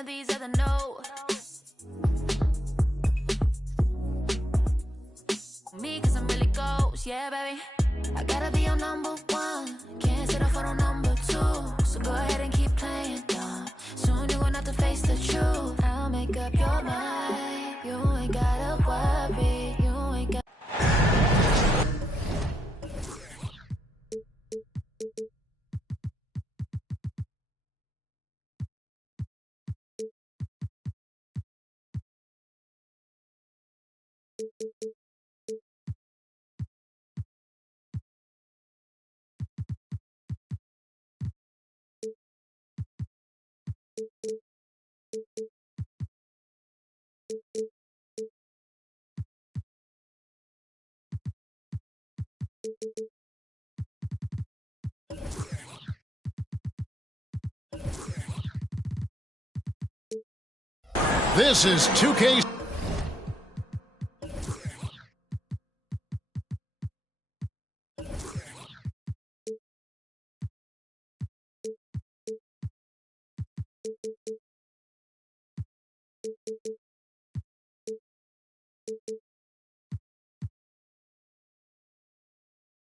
of these other no. Me, cause I'm really ghost, yeah, baby. I gotta be your number one. Can't settle for no number two. So go ahead and keep playing dumb. Soon you're gonna have to face the truth. I'll make up your mind. You ain't gotta worry. You ain't got. This is 2K.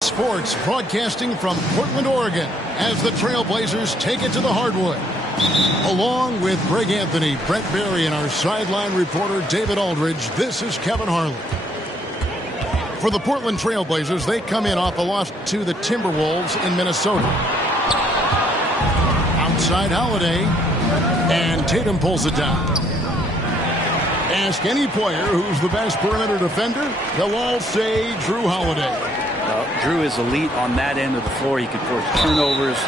Sports broadcasting from Portland, Oregon, as the Trailblazers take it to the hardwood. Along with Greg Anthony, Brent Barry, and our sideline reporter David Aldridge, this is Kevin Harlan. For the Portland Trailblazers, they come in off a loss to the Timberwolves in Minnesota. Outside Holiday, and Tatum pulls it down. Ask any player who's the best perimeter defender, they'll all say Jrue Holiday. Jrue is elite on that end of the floor. He can force turnovers,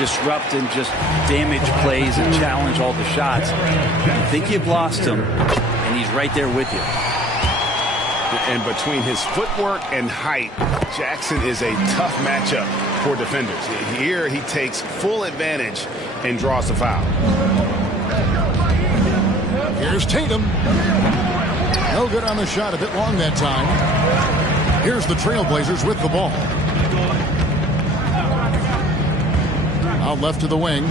disrupt and just damage plays and challenge all the shots. You think you've lost him, and he's right there with you. And between his footwork and height, Jackson is a tough matchup for defenders. Here he takes full advantage and draws the foul. Here's Tatum. No good on the shot, a bit long that time. Here's the Trailblazers with the ball. Out left to the wing.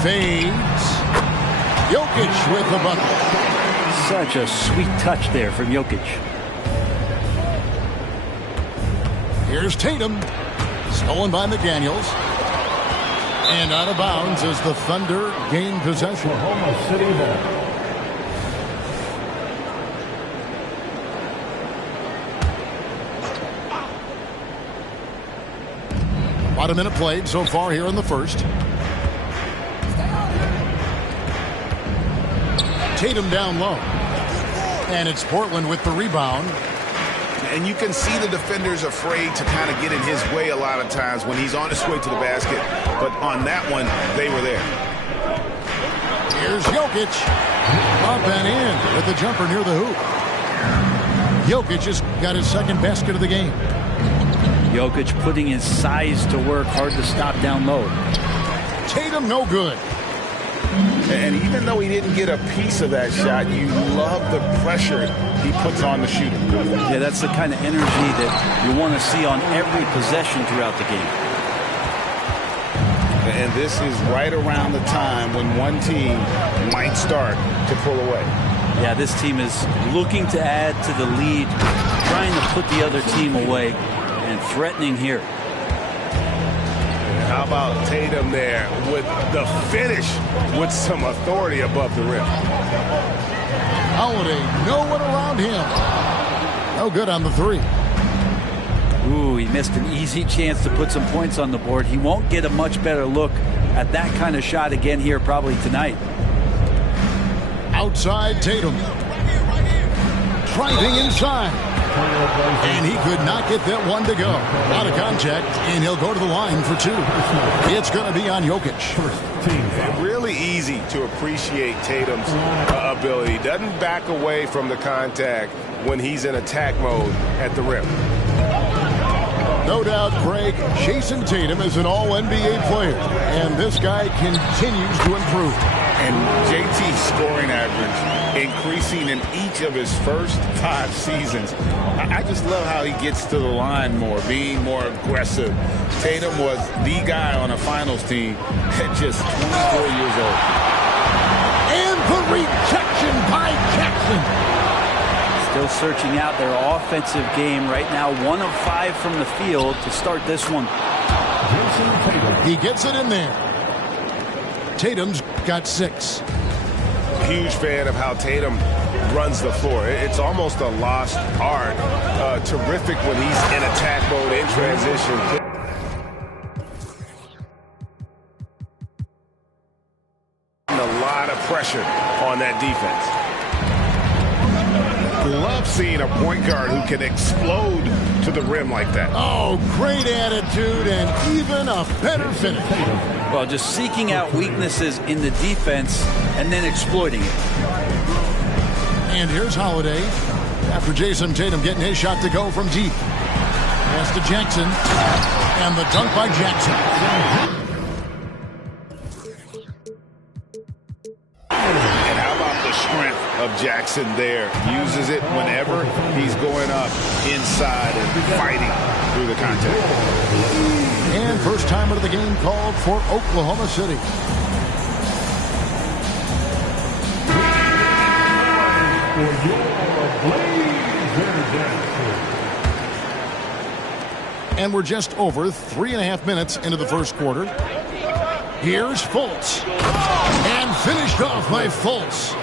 Fades. Jokic with the bucket. Such a sweet touch there from Jokic. Here's Tatum. Stolen by McDaniels. And out of bounds as the Thunder gain possession. Oklahoma City ball. About a minute played so far here in the first. Tatum down low. And it's Portland with the rebound. And you can see the defenders afraid to kind of get in his way a lot of times when he's on his way to the basket. But on that one, they were there. Here's Jokic. Up and in with the jumper near the hoop. Jokic has got his second basket of the game. Jokic putting his size to work, hard to stop down low. Tatum no good. And even though he didn't get a piece of that shot, you love the pressure he puts on the shooter. Yeah, that's the kind of energy that you want to see on every possession throughout the game. And this is right around the time when one team might start to pull away. Yeah, this team is looking to add to the lead, trying to put the other team away, and threatening here. How about Tatum there with the finish with some authority above the rim. Holiday, no one around him. No good on the three. Ooh, he missed an easy chance to put some points on the board. He won't get a much better look at that kind of shot again here probably tonight. Outside Tatum. Driving inside. And he could not get that one to go. Out of contact, and he'll go to the line for two. It's going to be on Jokic. Really easy to appreciate Tatum's ability. Doesn't back away from the contact when he's in attack mode at the rim. No doubt, Greg, Jason Tatum is an all-NBA player, and this guy continues to improve. And JT's scoring average increasing in each of his first 5 seasons. I just love how he gets to the line more, being more aggressive. Tatum was the guy on a finals team at just 24 years old. And the rejection by Jackson. Still searching out their offensive game right now. 1 of 5 from the field to start this one. He gets it in there. Tatum's got 6. Huge fan of how Tatum runs the floor. It's almost a lost art. Terrific when he's in attack mode, in transition. A lot of pressure on that defense. Love seeing a point guard who can explode to the rim like that. Oh, great attitude and even a better finish. Well, just seeking out weaknesses in the defense and then exploiting it. And here's Holiday after Jason Tatum getting his shot to go from deep. Pass to Jackson. And the dunk by Jackson. Of Jackson there. Uses it whenever he's going up inside and fighting through the contact. And first time of the game called for Oklahoma City. And we're just over 3.5 minutes into the first quarter. Here's Fultz. And finished off by Fultz.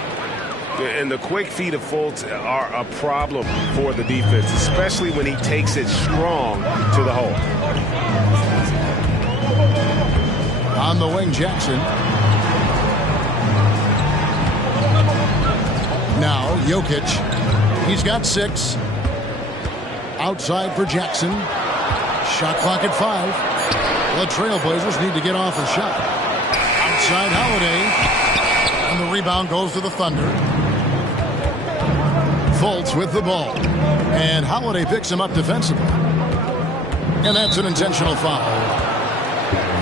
And the quick feet of Fultz are a problem for the defense, especially when he takes it strong to the hole. On the wing, Jackson. Now, Jokic. He's got 6. Outside for Jackson. Shot clock at 5. The Trailblazers need to get off a shot. Outside Holiday. And the rebound goes to the Thunder. Fultz with the ball. And Holiday picks him up defensively. And that's an intentional foul.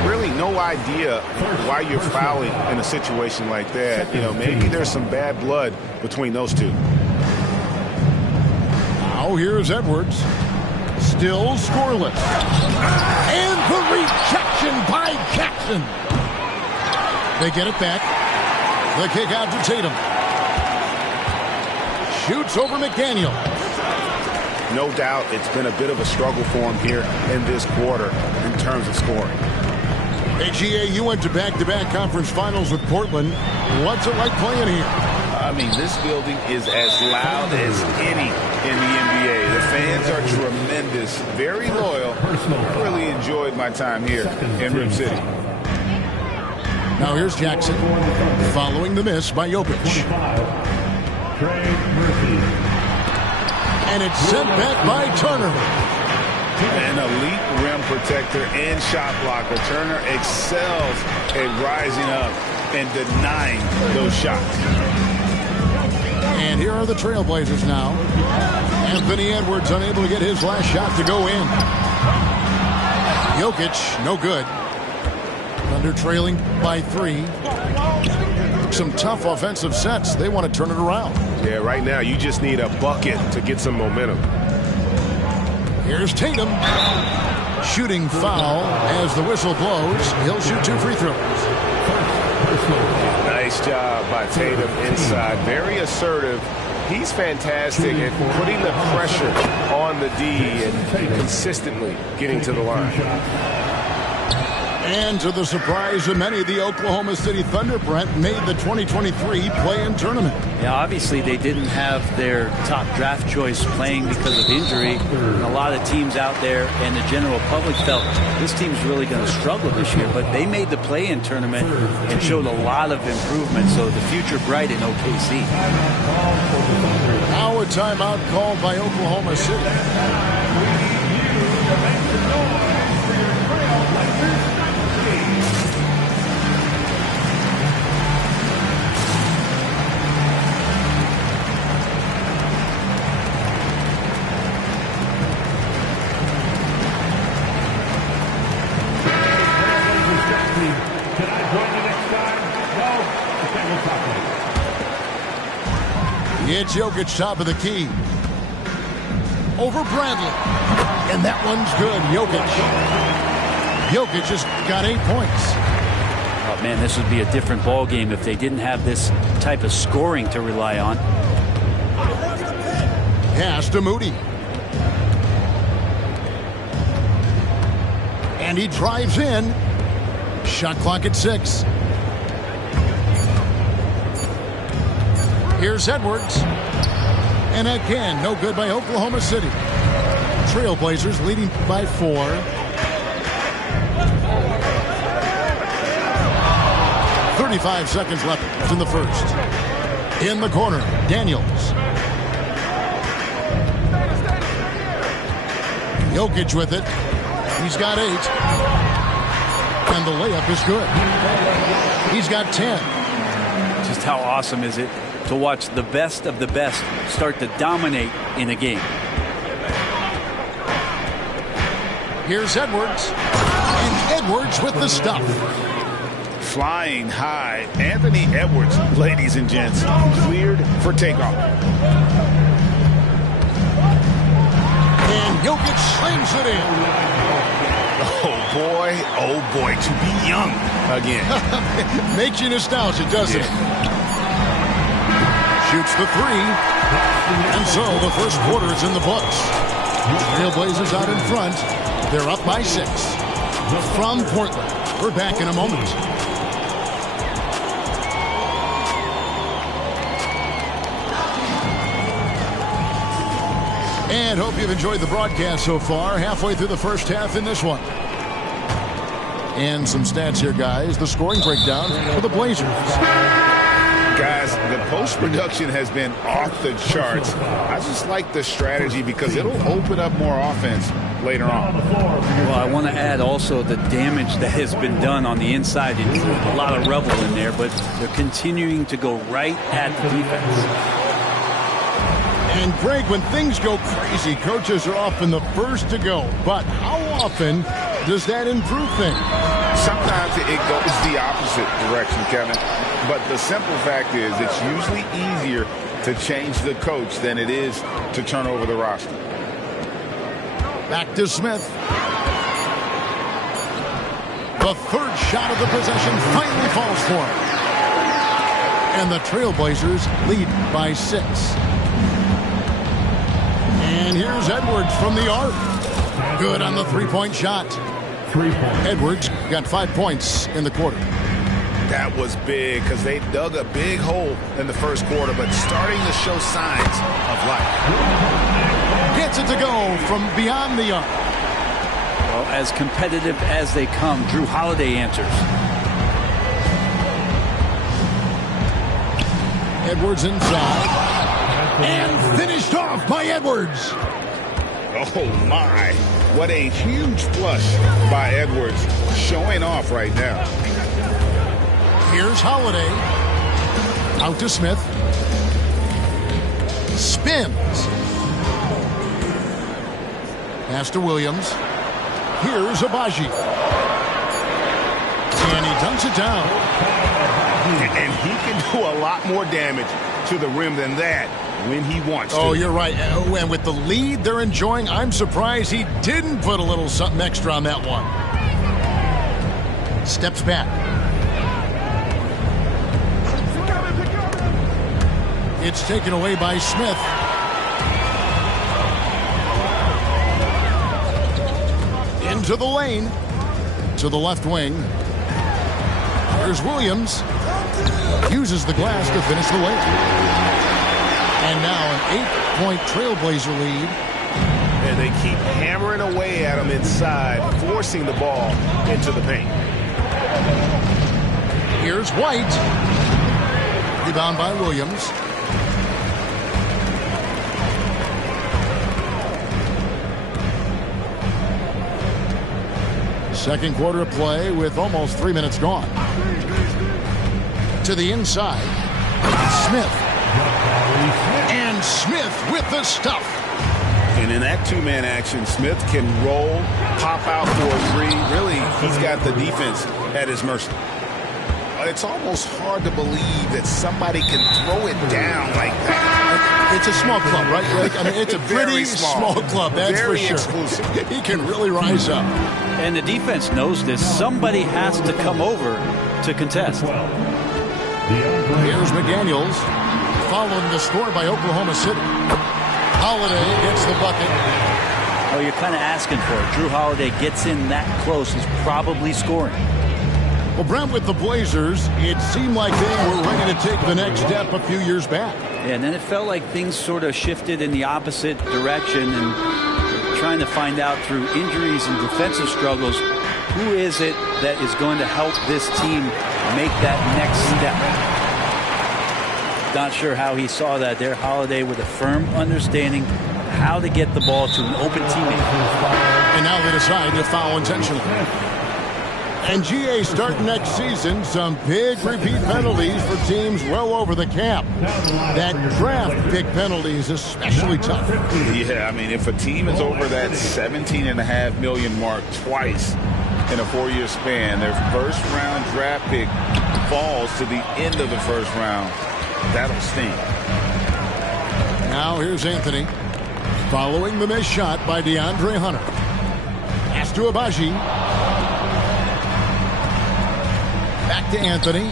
Really no idea why you're fouling in a situation like that. You know, maybe there's some bad blood between those two. Now here's Edwards. Still scoreless. And the rejection by Jackson. They get it back. The kick out to Tatum. Shoots over McDaniel. No doubt it's been a bit of a struggle for him here in this quarter in terms of scoring. Hey, GA, you went to back-to-back conference finals with Portland. What's it like playing here? I mean, this building is as loud as any in the NBA. The fans are tremendous, very loyal. I really enjoyed my time here in Rip City. Now here's Jackson following the miss by Jokic. And it's sent back by Turner. An elite rim protector and shot blocker. Turner excels at rising up and denying those shots. And here are the Trailblazers now. Anthony Edwards unable to get his last shot to go in. Jokic, no good. Thunder trailing by 3. Some tough offensive sets. They want to turn it around. Yeah, right now you just need a bucket to get some momentum. Here's Tatum. Shooting foul as the whistle blows. He'll shoot 2 free throws. Nice job by Tatum inside. Very assertive. He's fantastic at putting the pressure on the D and consistently getting to the line. And to the surprise of many, the Oklahoma City Thunder, Brent, made the 2023 play-in tournament. Yeah, obviously they didn't have their top draft choice playing because of injury. And a lot of teams out there and the general public felt this team's really going to struggle this year. But they made the play-in tournament and showed a lot of improvement. So the future bright in OKC. Now a timeout called by Oklahoma City. It's Jokic top of the key. Over Bradley. And that one's good. Jokic just got 8 points. Oh, man, this would be a different ball game if they didn't have this type of scoring to rely on. Pass to Moody. And he drives in. Shot clock at 6. Here's Edwards. And again, no good by Oklahoma City. Trailblazers leading by 4. .35 seconds left in the first. In the corner, Daniels. Jokic with it. He's got 8. And the layup is good. He's got 10. Just how awesome is it to watch the best of the best start to dominate in a game. Here's Edwards. And Edwards with the stuff. Flying high, Anthony Edwards, ladies and gents, cleared for takeoff. And Jokic slings it in. Oh boy, to be young again. Makes you nostalgic, doesn't it? Shoots the 3. And so the first quarter is in the books. Trailblazers out in front. They're up by 6. From Portland, we're back in a moment. And hope you've enjoyed the broadcast so far. Halfway through the first half in this one. And some stats here, guys. The scoring breakdown for the Blazers. Guys, the post-production has been off the charts. I just like the strategy because it'll open up more offense later on. Well, I want to add also the damage that has been done on the inside. It's a lot of rubble in there, but they're continuing to go right at the defense. And Greg, when things go crazy, coaches are often the first to go. But how often does that improve things? Sometimes it goes the opposite direction, Kevin. But the simple fact is it's usually easier to change the coach than it is to turn over the roster. Back to Smith. The third shot of the possession finally falls for him. And the Trailblazers lead by 6. And here's Edwards from the arc. Good on the three-point shot. Edwards got 5 points in the quarter. That was big because they dug a big hole in the first quarter, but starting to show signs of life. Gets it to go from beyond the arc. Well, as competitive as they come, Drew Holiday answers. Edwards inside. And finished off by Edwards. Oh, my. What a huge flush by Edwards. Showing off right now. Here's Holiday. Out to Smith. Spins. Pass to Williams. Here's Abaji. And he dunks it down. And he can do a lot more damage to the rim than that when he wants to. Oh, you're right. And with the lead they're enjoying, I'm surprised he didn't put a little something extra on that one. Steps back. It's taken away by Smith. Into the lane. To the left wing. There's Williams. Uses the glass to finish the layup. And now an 8-point Trailblazer lead. And they keep hammering away at him inside, forcing the ball into the paint. Here's White. Rebound by Williams. Second quarter of play with almost 3 minutes gone. To the inside. Smith. And Smith with the stuff. And in that two-man action, Smith can roll, pop out for a three. Really, he's got the defense at his mercy. but it's almost hard to believe that somebody can throw it down like that. It's a small club, right, Greg? I mean, it's a pretty small club, that's very for sure. Exclusive. He can really rise up. And the defense knows this. Somebody has to come over to contest. Here's McDaniels, following the score by Oklahoma City. Holiday gets the bucket. Oh, you're kind of asking for it. Drew Holiday gets in that close. He's probably scoring. Well, Brent, with the Blazers, it seemed like they were ready to take the next step a few years back. Yeah, and then it felt like things sort of shifted in the opposite direction, and trying to find out through injuries and defensive struggles, who is it that is going to help this team make that next step? Not sure how he saw that there. Holiday with a firm understanding how to get the ball to an open teammate. And now they decide to foul intentionally. And GA starting next season, some big repeat penalties for teams well over the cap. That draft pick penalty is especially tough. Yeah, I mean, if a team is over that $17.5 million mark twice in a 4-year span, their first-round draft pick falls to the end of the first round. That'll sting. Now here's Anthony, following the missed shot by DeAndre Hunter. Pass to Agbaji. Back to Anthony.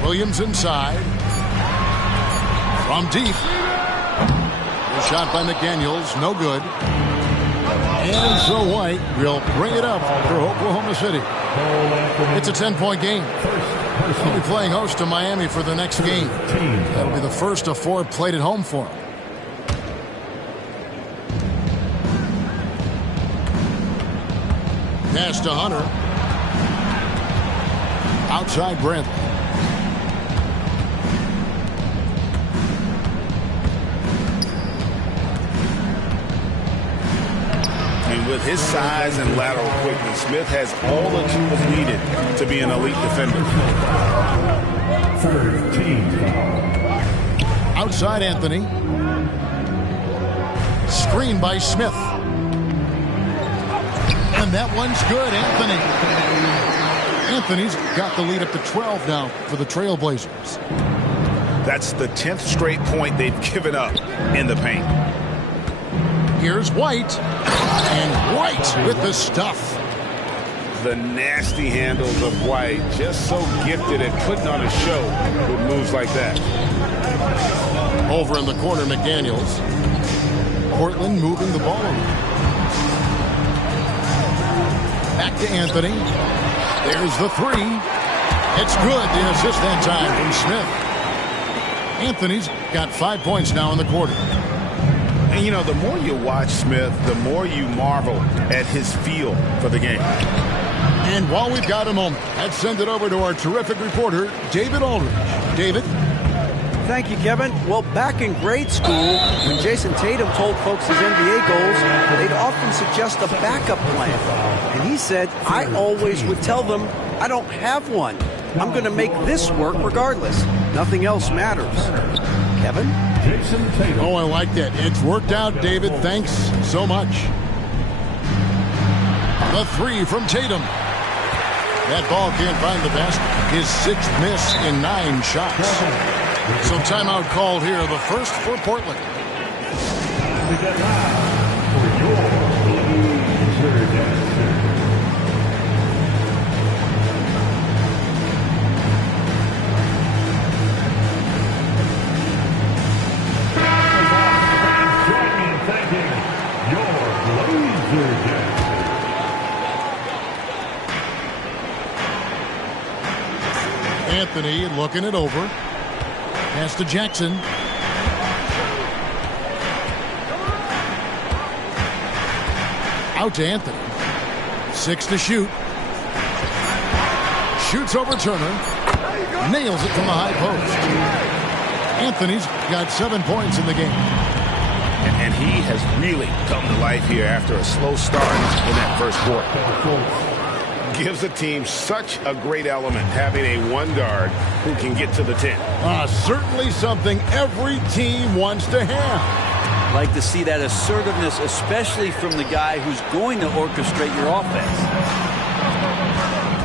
Williams inside. From deep. The shot by McDaniels, no good. And so White will bring it up for Oklahoma City. It's a 10-point game. They'll be playing host to Miami for the next game. That'll be the first of 4 played at home for them. Pass to Hunter. Outside Brantley. And with his size and lateral quickness, Smith has all the tools needed to be an elite defender. 13 foul. Outside Anthony. Screen by Smith. And that one's good, Anthony. Anthony's got the lead up to 12 now for the Trailblazers. That's the 10th straight point they've given up in the paint. Here's White. And White with the stuff. The nasty handles of White, just so gifted at putting on a show with moves like that. Over in the corner, McDaniels. Portland moving the ball around. Back to Anthony. There's the 3. It's good. The assist that time from Smith. Anthony's got 5 points now in the quarter. And, you know, the more you watch Smith, the more you marvel at his feel for the game. And while we've got a moment, let's send it over to our terrific reporter, David Aldridge. David? Thank you, Kevin. Well, back in grade school, when Jason Tatum told folks his NBA goals, they'd often suggest a backup plan. And he said, I always would tell them, I don't have one. I'm going to make this work regardless. Nothing else matters. Kevin? Jason Tatum. Oh, I like that. It's worked out, David. Thanks so much. The 3 from Tatum. That ball can't find the basket. His 6th miss in 9 shots. So timeout called here, the first for Portland. Anthony looking it over. Pass to Jackson. Out to Anthony. 6 to shoot. Shoots over Turner. Nails it from the high post. Anthony's got 7 points in the game. And he has really come to life here after a slow start in that first quarter. Gives a team such a great element having a 1 guard who can get to the 10. Certainly something every team wants to have. Like to see that assertiveness, especially from the guy who's going to orchestrate your offense.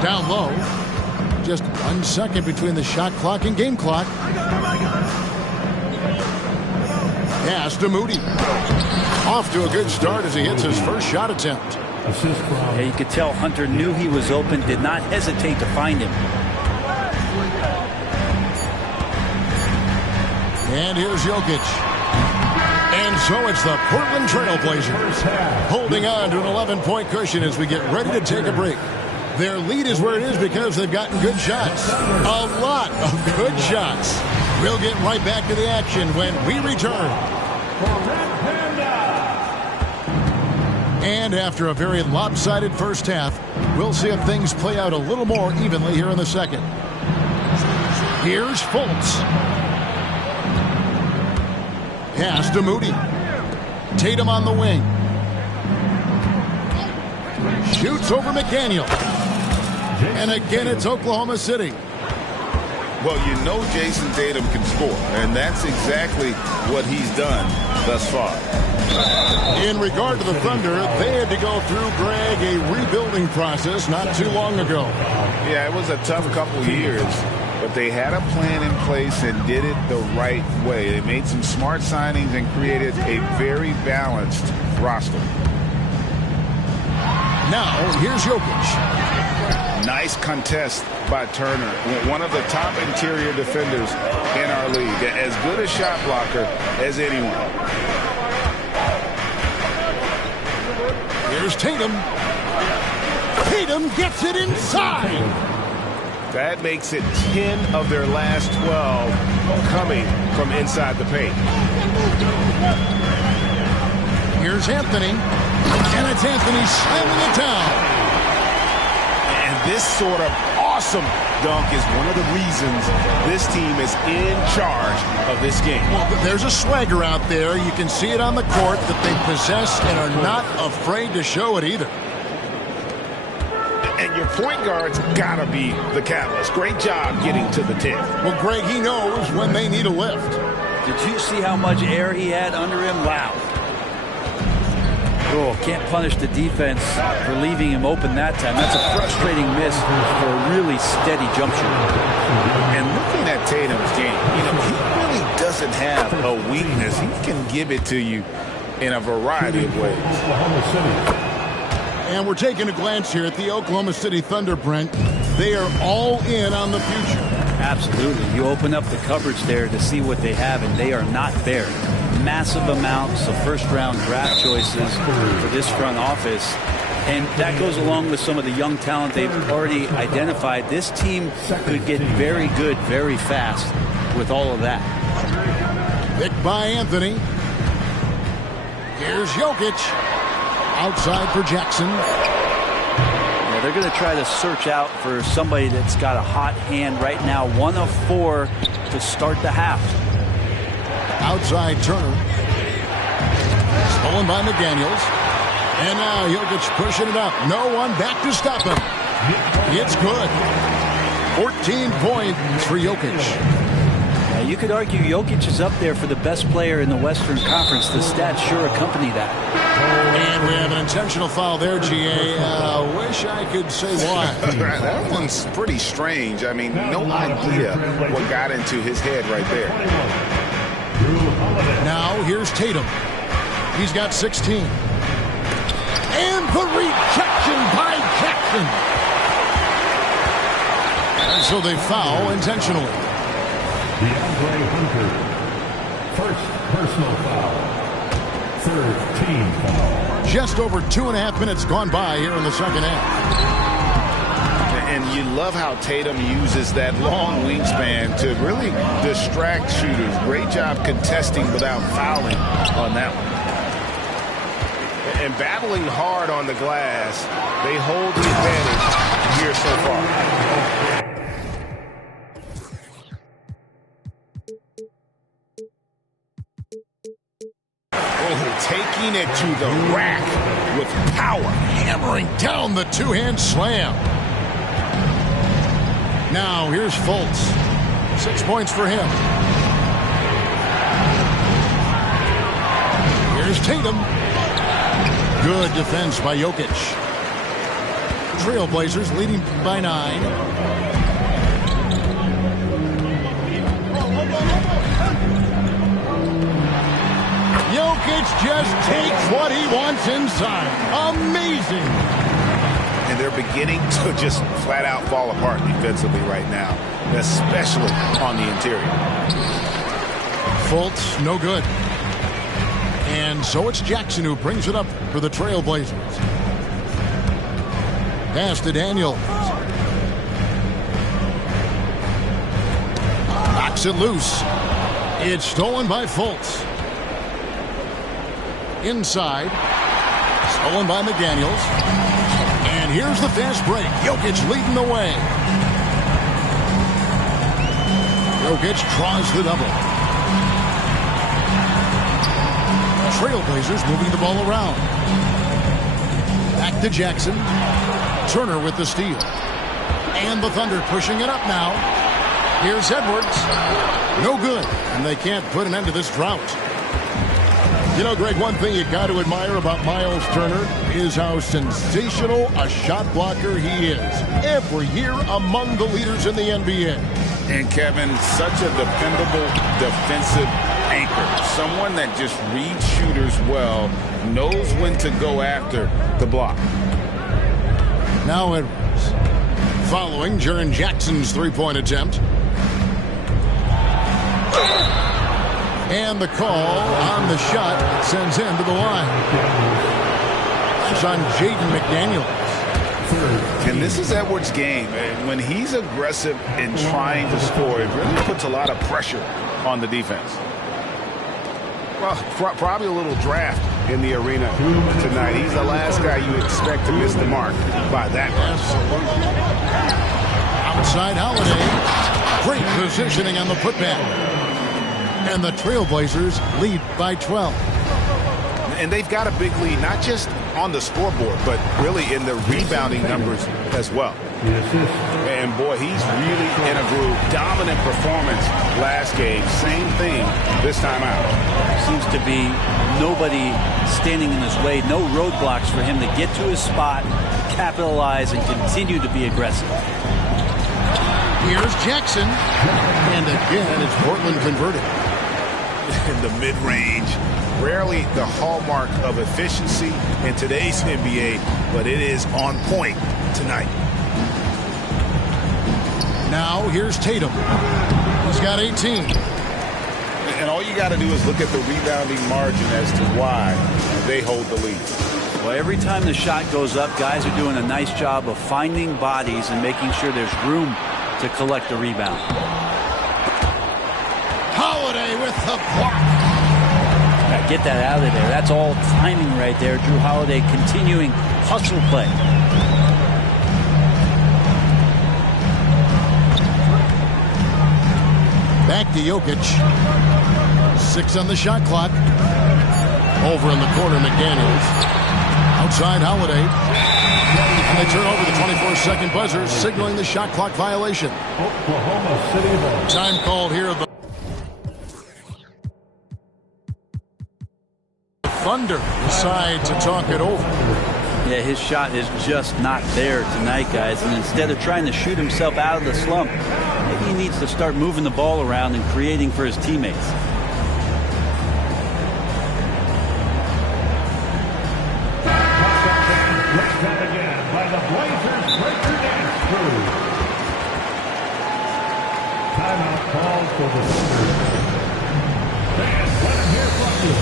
Down low. Just 1 second between the shot clock and game clock. Pass to Moody. Off to a good start as he hits his first shot attempt. Yeah, you could tell Hunter knew he was open, did not hesitate to find him. And here's Jokic. And so it's the Portland Trail Blazers holding on to an 11-point cushion as we get ready to take a break. Their lead is where it is because they've gotten good shots. A lot of good shots. We'll get right back to the action when we return. And after a very lopsided first half, we'll see if things play out a little more evenly here in the second. Here's Fultz. Pass to Moody. Tatum on the wing. Shoots over McDaniel. And again, it's Oklahoma City. Well, you know Jason Tatum can score, and that's exactly what he's done thus far. In regard to the Thunder, they had to go through, Greg, a rebuilding process not too long ago. Yeah, it was a tough couple years, but they had a plan in place and did it the right way. They made some smart signings and created a very balanced roster. Now, here's Jokic. Nice contest by Turner, one of the top interior defenders in our league. As good a shot blocker as anyone. Here's Tatum. Tatum gets it inside. That makes it 10 of their last 12 coming from inside the paint. Here's Anthony. And it's Anthony slamming it down. And this sort of awesome dunk is one of the reasons this team is in charge of this game. Well, there's a swagger out there. You can see it on the court that they possess and are not afraid to show it either. And your point guard's got to be the catalyst. Great job getting to the 10. Well, Greg, he knows when they need a lift. Did you see how much air he had under him? Wow. Oh, can't punish the defense for leaving him open that time. That's a frustrating miss for a really steady jump shot. And looking at Tatum's game, he really doesn't have a weakness. He can give it to you in a variety of ways. And we're taking a glance here at the Oklahoma City Thunder, Brent. They are all in on the future. Absolutely. You open up the coverage there to see what they have, and they are not there. Massive amounts of first-round draft choices for this front office. And that goes along with some of the young talent they've already identified. This team could get very good very fast with all of that. Picked by Anthony. Here's Jokic. Outside for Jackson. Yeah, they're going to try to search out for somebody that's got a hot hand right now. 1 of 4 to start the half. Outside Turner. Stolen by McDaniels. And now Jokic pushing it up. No one back to stop him. It's good. 14 points for Jokic. You could argue Jokic is up there for the best player in the Western Conference. The stats sure accompany that. And we have an intentional foul there, GA. Wish I could say why. That one's pretty strange. I mean, no idea what got into his head right there. Now here's Tatum. He's got 16. And the rejection by Jackson. And so they foul intentionally. DeAndre Hunter, first personal foul. Third team foul. Just over 2.5 minutes gone by here in the second half. And you love how Tatum uses that long wingspan to really distract shooters. Great job contesting without fouling on that one. And battling hard on the glass, they hold the advantage here so far. Taking it to the rack with power, hammering down the two-hand slam. Now here's Fultz. 6 points for him. Here's Tatum. Good defense by Jokic. Trailblazers leading by 9. Jokic just takes what he wants inside. Amazing. And they're beginning to just flat out fall apart defensively right now, especially on the interior. Fultz, no good. And so it's Jackson who brings it up for the Trailblazers. Pass to Daniels. Knocks it loose. It's stolen by Fultz. Inside. Stolen by McDaniels. And here's the fast break. Jokic leading the way. Jokic draws the double. Trailblazers moving the ball around. Back to Jackson. Turner with the steal. And the Thunder pushing it up now. Here's Edwards. No good. And they can't put an end to this drought. You know, Greg, one thing you got to admire about Miles Turner is how sensational a shot blocker he is. Every year among the leaders in the NBA. And Kevin, such a dependable defensive anchor. Someone that just reads shooters well, knows when to go after the block. Now Edwards. Following Jaren Jackson's three-point attempt. And the call on the shot sends him to the line. That's on Jaden McDaniels. And this is Edwards' game. And when he's aggressive in trying to score, it really puts a lot of pressure on the defense. Well, probably a little draft in the arena tonight. He's the last guy you expect to miss the mark by that much. Outside Holiday. Great positioning on the putback. And the Trailblazers lead by 12. And they've got a big lead, not just on the scoreboard, but really in the rebounding numbers as well. And boy, he's really in a groove. Dominant performance last game. Same thing this time out. Seems to be nobody standing in his way. No roadblocks for him to get to his spot, capitalize, and continue to be aggressive. Here's Jackson. And again, it's Portland converted. In the mid-range, rarely the hallmark of efficiency in today's NBA, but it is on point tonight. Now here's Tatum. He's got 18. And all you got to do is look at the rebounding margin as to why they hold the lead. Well, every time the shot goes up, guys are doing a nice job of finding bodies and making sure there's room to collect the rebound. Holiday with the block. Now get that out of there. That's all timing right there. Drew Holiday continuing hustle play. Back to Jokic. 6 on the shot clock. Over in the corner, McDaniels. Outside Holiday. And they turn over the 24-second buzzer, signaling the shot clock violation. Oklahoma City ball. Time called here. The Thunder decide to talk it over. Yeah, his shot is just not there tonight, guys. And instead of trying to shoot himself out of the slump, maybe he needs to start moving the ball around and creating for his teammates. Again by the Blazers breaker dance crew. Timeout called for the Thunder. Fans, let him hear from you.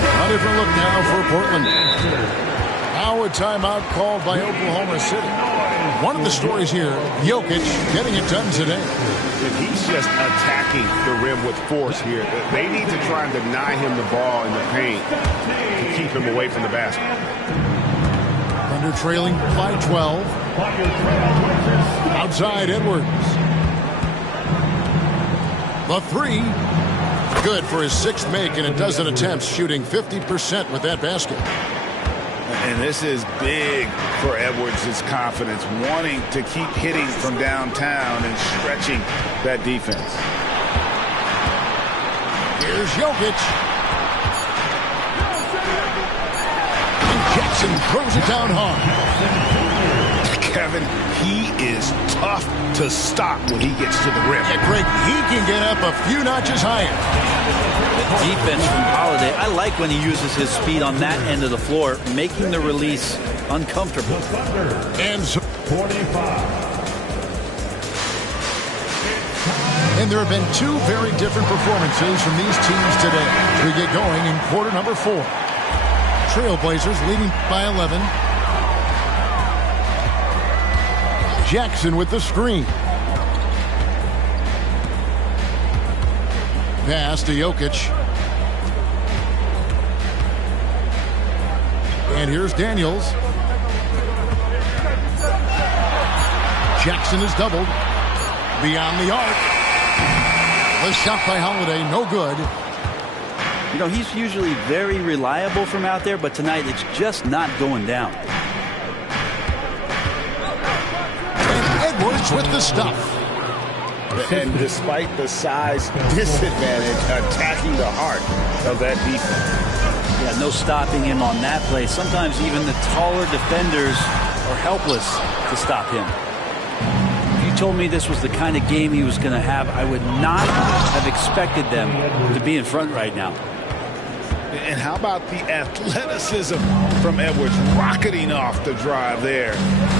A different look now for Portland. Now a timeout called by Oklahoma City. One of the stories here, Jokic getting it done today. And he's just attacking the rim with force here. They need to try and deny him the ball in the paint to keep him away from the basket. Thunder trailing by 12. Outside Edwards. The three. Good for his 6th make in a dozen attempts, shooting 50% with that basket. And this is big for Edwards' confidence, wanting to keep hitting from downtown and stretching that defense. Here's Jokic. And Jackson throws it down hard. Kevin, he is tough to stop when he gets to the rim. Yeah, Greg, he can get up a few notches higher. Defense from Holiday. I like when he uses his speed on that end of the floor, making the release uncomfortable. And so 45. And there have been two very different performances from these teams today as we get going in quarter number 4. Trailblazers leading by 11. Jackson with the screen. Pass to Jokic. And here's Daniels. Jackson is doubled. Beyond the arc. The shot by Holiday, no good. You know, he's usually very reliable from out there, but tonight it's just not going down. And Edwards with the stuff. And despite the size disadvantage, attacking the heart of that defense. Yeah, no stopping him on that play. Sometimes even the taller defenders are helpless to stop him. If you told me this was the kind of game he was going to have, I would not have expected them to be in front right now. And how about the athleticism from Edwards rocketing off the drive there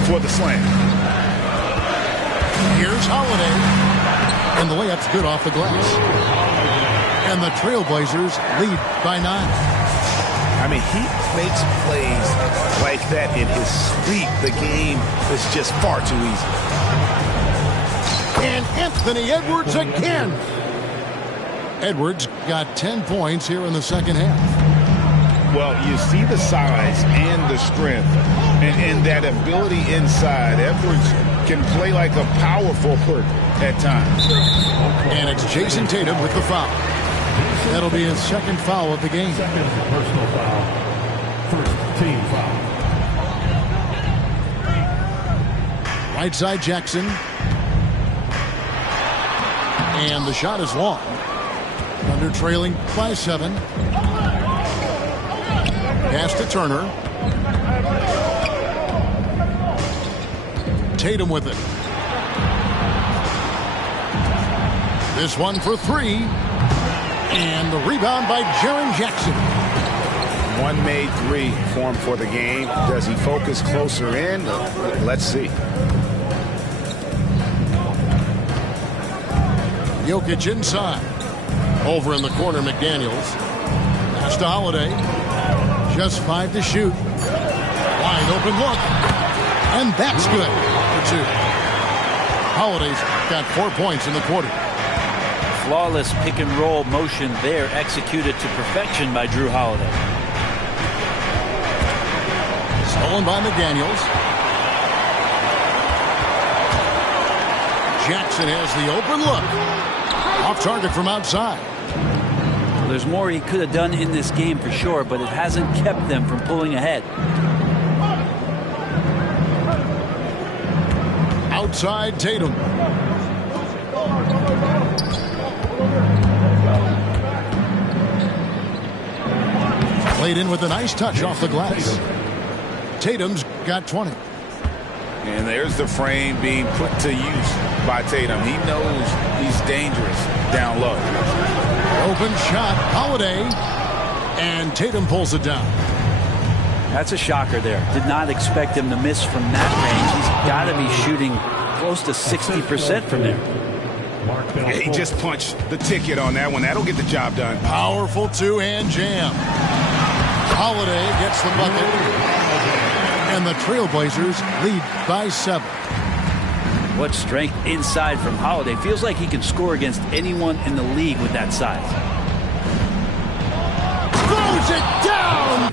for the slam. Here's Holiday. And the layup's good off the glass. And the Trailblazers lead by 9. I mean, he makes plays like that in his sleep. The game is just far too easy. And Anthony Edwards again. Edwards got 10 points here in the second half. Well, you see the size and the strength and that ability inside. Edwards can play like a power forward at times. And it's Jason Tatum with the foul. That'll be his second foul of the game. Second personal foul. First team foul. Right side Jackson. And the shot is long. Under trailing by 7. Pass to Turner. Tatum with it. This one for 3. And the rebound by Jaren Jackson. One made 3 for him for the game. Does he focus closer in? Let's see. Jokic inside. Over in the corner, McDaniels. Pass to Holiday. Just 5 to shoot. Wide open look. And that's good for 2. Holiday's got 4 points in the quarter. Flawless pick and roll motion there, executed to perfection by Jrue Holiday. Stolen by McDaniels. Jackson has the open look. Off target from outside. Well, there's more he could have done in this game for sure, but it hasn't kept them from pulling ahead. Outside Tatum. Played in with a nice touch off the glass. Tatum's got 20. And there's the frame being put to use by Tatum. He knows he's dangerous down low. Open shot, Holiday. And Tatum pulls it down. That's a shocker there. Did not expect him to miss from that range. He's got to be shooting close to 60% from there. Yeah, he just punched the ticket on that one. That'll get the job done. Powerful two-hand jam. Holiday gets the bucket. And the Trailblazers lead by 7. What strength inside from Holiday. Feels like he can score against anyone in the league with that size. Throws it down!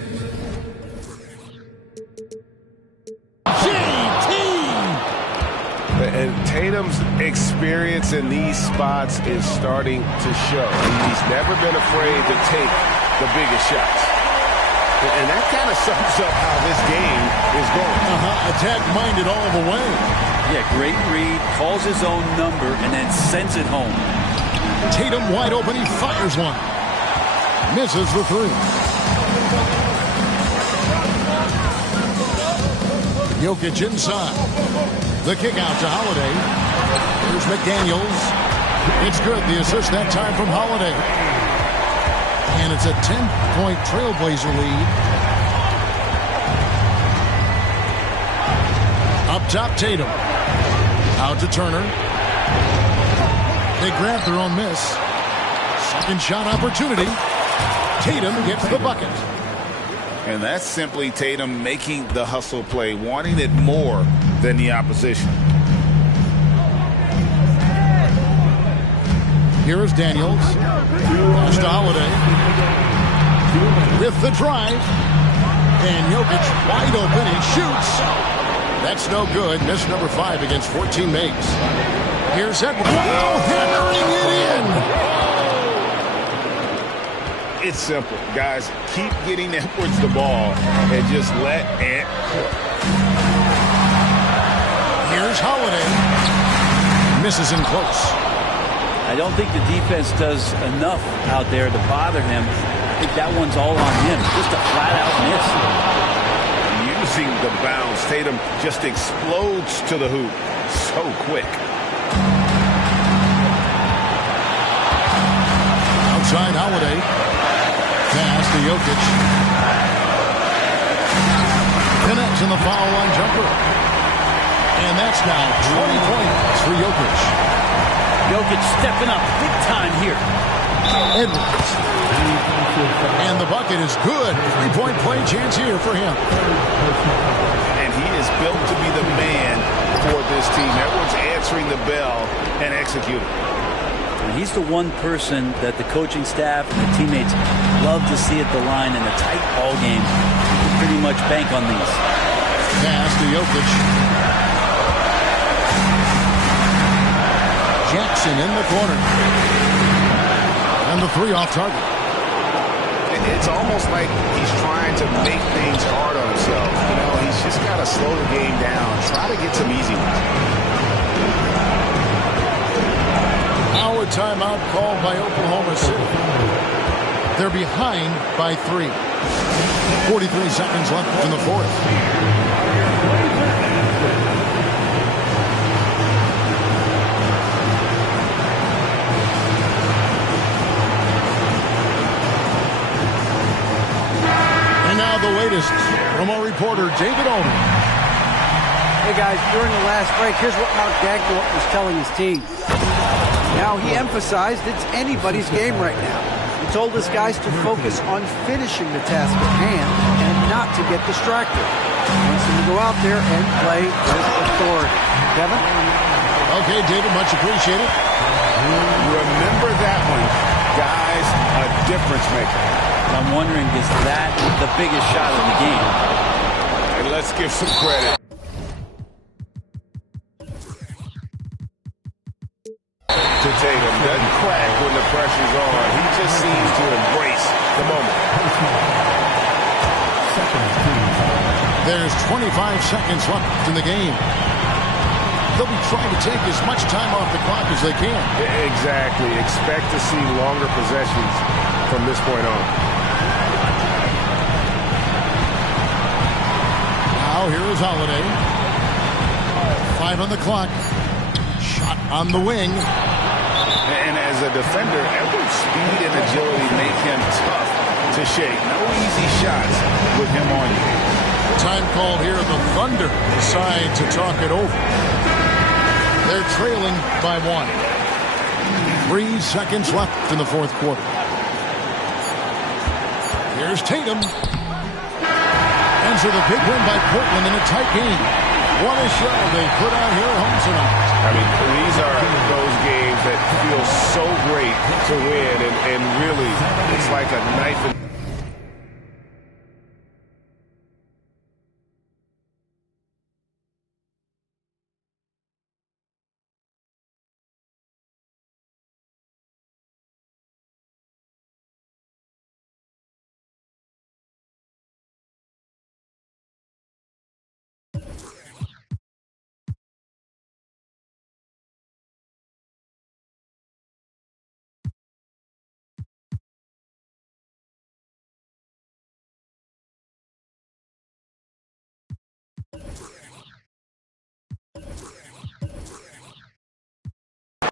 And Tatum's experience in these spots is starting to show. He's never been afraid to take the biggest shots. And that kind of sums up how this game is going. Attack-minded all the way. Yeah, great read, calls his own number, and then sends it home. Tatum wide open, he fires one. Misses the 3. Jokic inside. The kick out to Holiday. Here's McDaniels. It's good. The assist that time from Holiday. And it's a 10-point Trailblazer lead. Up top, Tatum. Out to Turner. They grab their own miss. Second shot opportunity. Tatum gets the bucket. And that's simply Tatum making the hustle play, wanting it more than the opposition. Here is Daniels. Pass to Holiday. With the drive. And Jokic wide open. He shoots. That's no good. Miss number 5 against 14 mates. Here's Edwards. Oh, hammering it in. It's simple, guys. Keep getting Edwards the ball and just let it cook. Here's Holiday. Misses in close. I don't think the defense does enough out there to bother him. I think that one's all on him. Just a flat-out miss. Using the bounce, Tatum just explodes to the hoop so quick. Outside Holiday. Pass to Jokic. Connects in the foul line jumper. And that's now 20 points for Jokic. Jokic stepping up big time here. Edwards. And the bucket is good. 3-point play chance here for him. And he is built to be the man for this team. Edwards answering the bell and executing. And he's the one person that the coaching staff and the teammates love to see at the line in a tight ball game. You can pretty much bank on these. Pass to Jokic. Jackson in the corner. And the 3 off target. It's almost like he's trying to make things hard on himself. You know, he's just got to slow the game down. Try to get some easy ones. Our timeout called by Oklahoma City. They're behind by 3. 43 seconds left in the fourth. The latest from our reporter, David Aldridge. Hey, guys, during the last break, here's what Mark Dagnall was telling his team. Now, he emphasized it's anybody's game right now. He told his guys to focus on finishing the task at hand and not to get distracted. He wants them to go out there and play with authority. Kevin? Okay, David, much appreciated. Remember that one, guys, a difference maker. I'm wondering, is that the biggest shot of the game? And let's give some credit to Tatum. Doesn't crack when the pressure's on. He just seems to embrace the moment. There's 25 seconds left in the game. They'll be trying to take as much time off the clock as they can. Exactly. Expect to see longer possessions from this point on. Now here is Holiday. 5 on the clock. Shot on the wing. And as a defender, Edwards' speed and agility make him tough to shake. No easy shots with him on you. Time called here. The Thunder decide to talk it over. They're trailing by 1. 3 seconds left in the fourth quarter. Here's Tatum. Ends with a big win by Portland in a tight game. What a show they put out here at home tonight. I mean, these are those games that feel so great to win, and really, it's like a knife in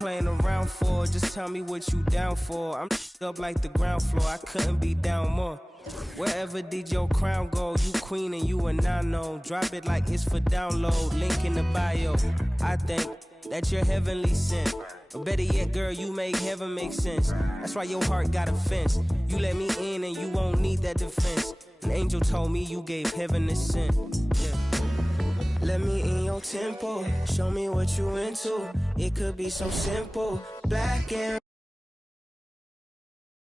playing around for? Just tell me what you down for. I'm up like the ground floor, I couldn't be down more. Wherever did your crown go? You queen and you a nano. Drop it like it's for download. Link in the bio. I think that you're heavenly sent. Or better yet, girl, you make heaven make sense. That's why your heart got a fence. You let me in and you won't need that defense. An angel told me you gave heaven a scent. Yeah. Let me in your tempo. Show me what you into. It could be so simple. Black and